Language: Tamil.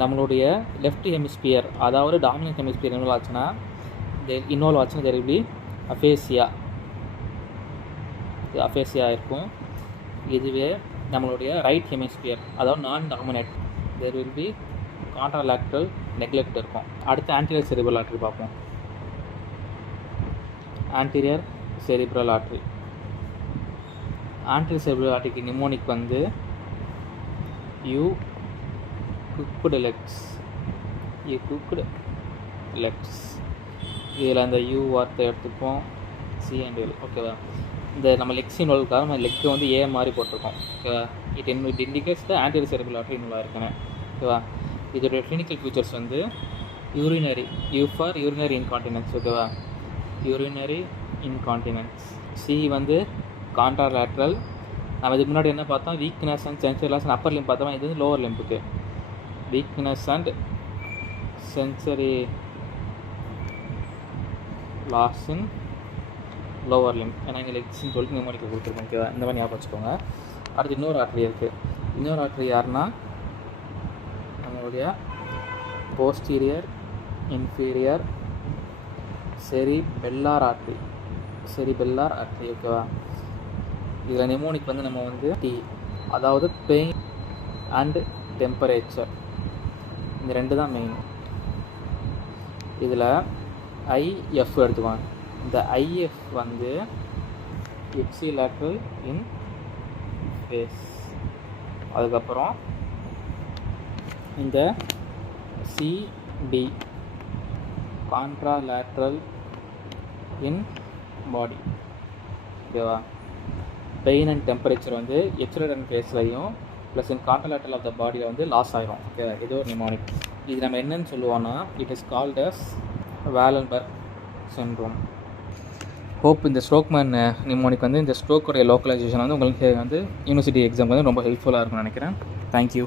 நம்மளுடைய லெஃப்ட் ஹெமிஸ்பியர் அதாவது டாமினன்ட் ஹெமிஸ்பியர் இன்வால்வ் ஆச்சுன்னா தெர் வில் பி அஃபேசியா இருக்கும். இதுவே நம்மளுடைய ரைட் ஹெமிஸ்பியர் அதாவது நான் dominate there will be contralateral neglect இருக்கும். அடுத்து ஆன்டீரியர் செரிப்ரல் ஆர்டரி பார்ப்போம். ஆன்டீரியர் செரிப்ரல் ஆர்டரி ஆர்டரிக்கு நிமோனிக் வந்து யூ குக்டு லெக்ஸ். இதில் அந்த யூ வார்த்தை எடுத்துப்போம், சி அண்ட் எல். ஓகேவா? இந்த நம்ம லெக்ஸ் இன்வால்வ்க்காக நம்ம லெக்கு வந்து ஏ மாதிரி போட்டிருக்கோம். ஓகேவா? It indicates the anterior cerebral artery involve இருக்குன்னு. ஓகேவா? இதோடைய கிளினிக்கல் ஃபீச்சர்ஸ் வந்து யூரினரி இன்கான்டினன்ஸ். ஓகேவா? Urinary incontinence. சி வந்து கான்ட்ராலாட்ரல். நம்ம இதுக்கு முன்னாடி என்ன பார்த்தோம்? Weakness and sensory loss upper limb பார்த்தோம். இது வந்து லோவர் லிம்புக்கு weakness and sensory loss in lower limb. ஏன்னா இங்கே லெக்ஸ்ன்னு சொல்லிட்டு நிமோனிக்கு கொடுத்துருக்கோம். ஓகேவா? இந்த மாதிரி ஞாபகம் வச்சுக்கோங்க. அடுத்து இன்னொரு ஆர்டரி இருக்குது. இன்னொரு ஆர்டரி யாருன்னா நம்மளுடைய போஸ்டீரியர் இன்ஃபீரியர் செரிபெல்லார் ஆர்டரி. ஓகேவா? இதில் நிமோனிக் வந்து நம்ம வந்து டி அதாவது பெயின் அண்ட் டெம்பரேச்சர், இந்த ரெண்டு தான் மெயின். இதில் ஐஎஃப் எடுத்துக்குவாங்க. இந்த ஐஎஃப் வந்து இப்சிலேட்ரல் இன் ஃபேஸ். அதுக்கப்புறம் இந்த சிடி கான்ட்ராலாட்ரல் இன் பாடி. ஓகேவா? பெயின் அண்ட் டெம்பரேச்சர் வந்து எக்ஸ்ட்ரா ஃபேஸ்லையும் plus in contralateral of the பாடியில் வந்து லாஸ் ஆகிரும். ஓகே, இது ஒரு நிமோனிக். இது நம்ம என்னன்னு சொல்லுவோன்னா it is called as Wallenberg syndrome. Hope இந்த ஸ்ட்ரோக்மேன் நிமோனிக் வந்து இந்த ஸ்ட்ரோக்கோடைய லோக்கலைசேஷன் வந்து உங்களுக்கு வந்து யூனிவர்சிட்டி எக்ஸாம் வந்து ரொம்ப ஹெல்ப்ஃபுல்லாக இருக்கும்னு நினைக்கிறேன். தேங்க்யூ.